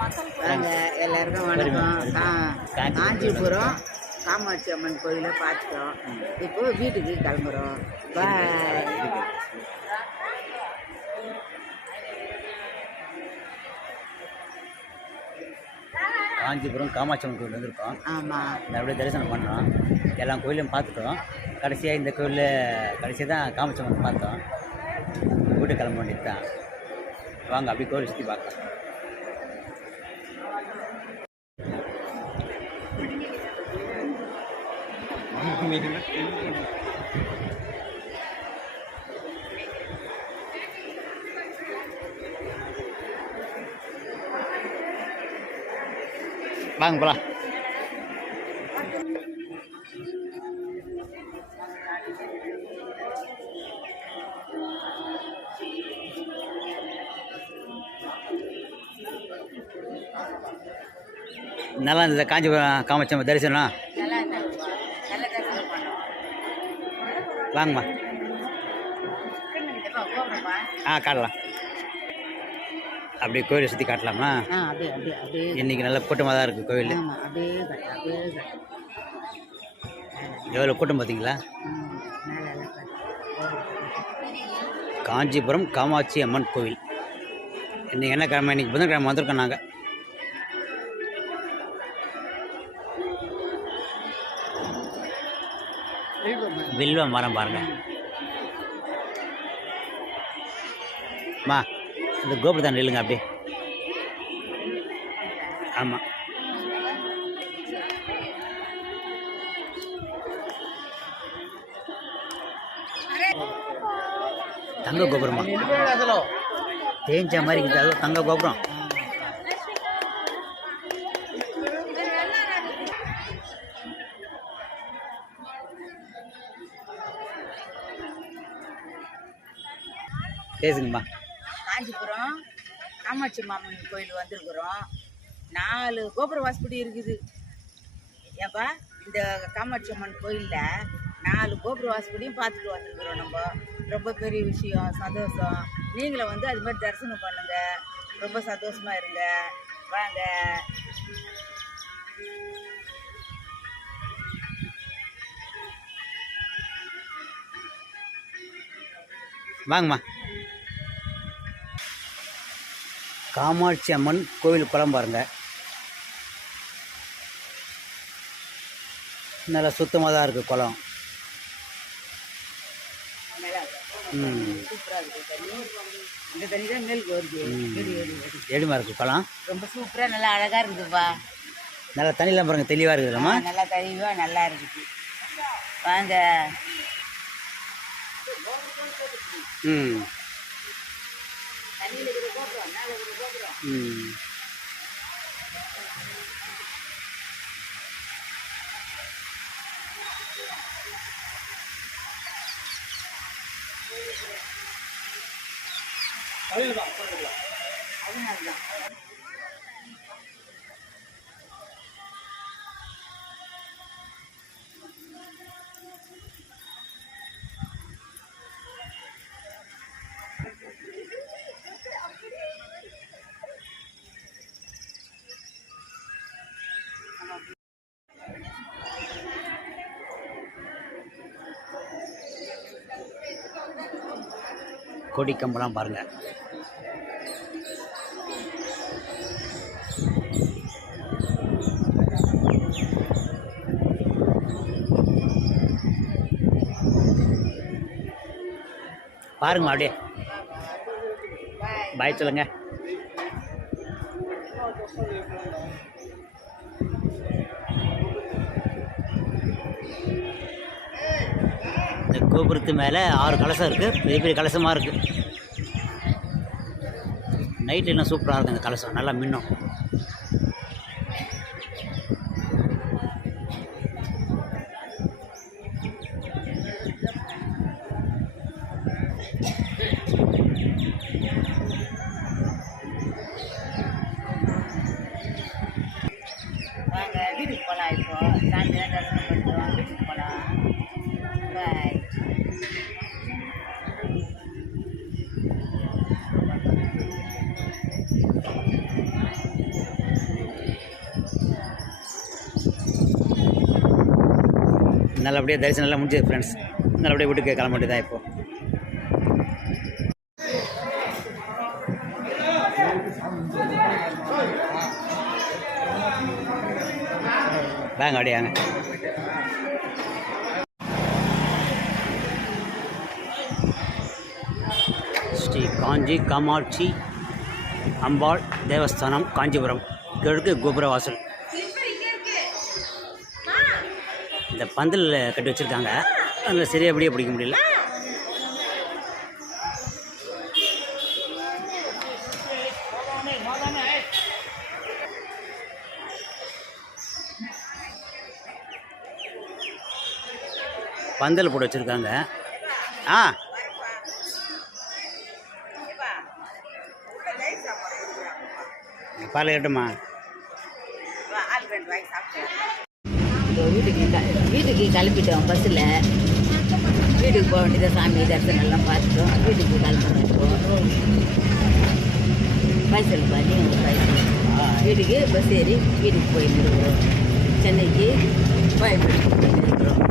வாங்க எல்லாருக்கும் வணக்கம். காஞ்சிபுரம் காமாட்சி அம்மன் கோயிலை பார்த்துட்டோம். இப்போ வீட்டுக்கு கிளம்புறோம். பாய். காஞ்சிபுரம் காமாட்சி அம்மன் கோயில் வந்திருக்கோம். ஆமாம், அப்படியே தரிசனம் பண்ணோம். எல்லா கோயிலையும் பார்த்துட்டோம். கடைசியாக இந்த கோயிலில் கடைசியாக தான் காமாட்சி அம்மன் பார்த்தோம். வீட்டு கிளம்ப வேண்டியது தான். வாங்க அப்படி கோயில் சுற்றி பார்க்கலாம். வாங்க போகலாம். நல்லா இருந்தது காஞ்சிபுரம் காமாட்சி அம்மன் தரிசனம். வாங்கம்மா. காட்டலாம். அப்படியே கோயிலை சுற்றி காட்டலாமா? இன்னைக்கு நல்ல கூட்டமாக தான் இருக்குது கோயில். எவ்வளோ கூட்டம் பார்த்தீங்களா? காஞ்சிபுரம் காமாட்சி அம்மன் கோவில். இன்றைக்கி என்ன கிழமை? இன்றைக்கி புதன்கிழமை வந்திருக்கோம் நாங்கள். வில்வ மரம் பாருங்க. மா இந்த கோபுரத்தான் நில்லுங்க அப்படியே. ஆமாம், தங்க கோபுரமா தேஞ்ச மாதிரி இருக்குது. அது தங்க கோபுரம். பேசுங்கம்மா. காஞ்சிபுரம் காமாட்சி அம்மன் கோயில் வந்திருக்கிறோம். 4 கோபுர வாசப்படி இருக்குது. ஏப்பா, இந்த காமாட்சி அம்மன் கோயிலில் 4 கோபுர வாசப்படியும் பார்த்துட்டு வந்துருக்குறோம். நம்ம ரொம்ப பெரிய விஷயம், சந்தோஷம். நீங்களும் வந்து அது மாதிரி தரிசனம் பண்ணுங்க. ரொம்ப சந்தோஷமாக இருங்க. வாங்க. வாங்கம்மா. காமாட்சி அம்மன் கோவில் குளம் பாருங்க. நல்லா சுத்தமாக தான் இருக்குது குளம். எப்படிமா இருக்குது குளம்? ரொம்ப சூப்பராக நல்லா அழகாக இருக்குதுப்பா. நல்லா தண்ணிலாம் பாருங்க, தெளிவாக இருக்குதுல்லம்மா? நல்லா தெளிவாக நல்லா இருக்குது. வாங்க. கொடி கம்பெல்லாம் பாருங்க. பாருங்க அப்படியே. பாய் சொல்லுங்க. இந்த கோபுரத்து மேலே 6 கலசம் இருக்குது. பெரிய பெரிய கலசமாக இருக்குது. நைட்டு இன்னும் சூப்பராக இருக்குது. இந்த கலசம் நல்லா மின்னும். வாங்க வீட்டுக்கு போகலாம். இப்போ சாயந்தரம் தரிசனம் பண்ணிட்டு வீட்டுக்கு போகலாம். பாய். நல்லபடியாக தரிசனம் நல்லா முடிஞ்சது ஃப்ரெண்ட்ஸ். நல்லபடியாக வீட்டுக்கு கிளம்ப வேண்டியதான் இப்போ. வாங்க அப்படியே வாங்க. ஸ்ரீ காஞ்சி காமாட்சி அம்பாள் தேவஸ்தானம் காஞ்சிபுரம் கிழக்கு கோபுரவாசல். இந்த பந்தல் கட்டி வச்சுருக்காங்க, அதில் சரியாக அப்படியே பிடிக்க முடியல. பந்தல் போட்டு வச்சுருக்காங்க. ஆ பால் கட்டுமா? வீட்டுக்கு கிளம்பிட்டோம் பஸ்ஸில். வீட்டுக்கு போக வேண்டியதை சாமி தரிசனம் எல்லாம் பார்த்துட்டோம். வீட்டுக்கு கிளம்புறோம். இப்போ பைசல் பண்ணி வீட்டுக்கு பஸ் ஏறி வீட்டுக்கு போயின்னு இருக்கிறோம். சென்னைக்கு கோயம்பேடு போயின்னு இருக்கிறோம்.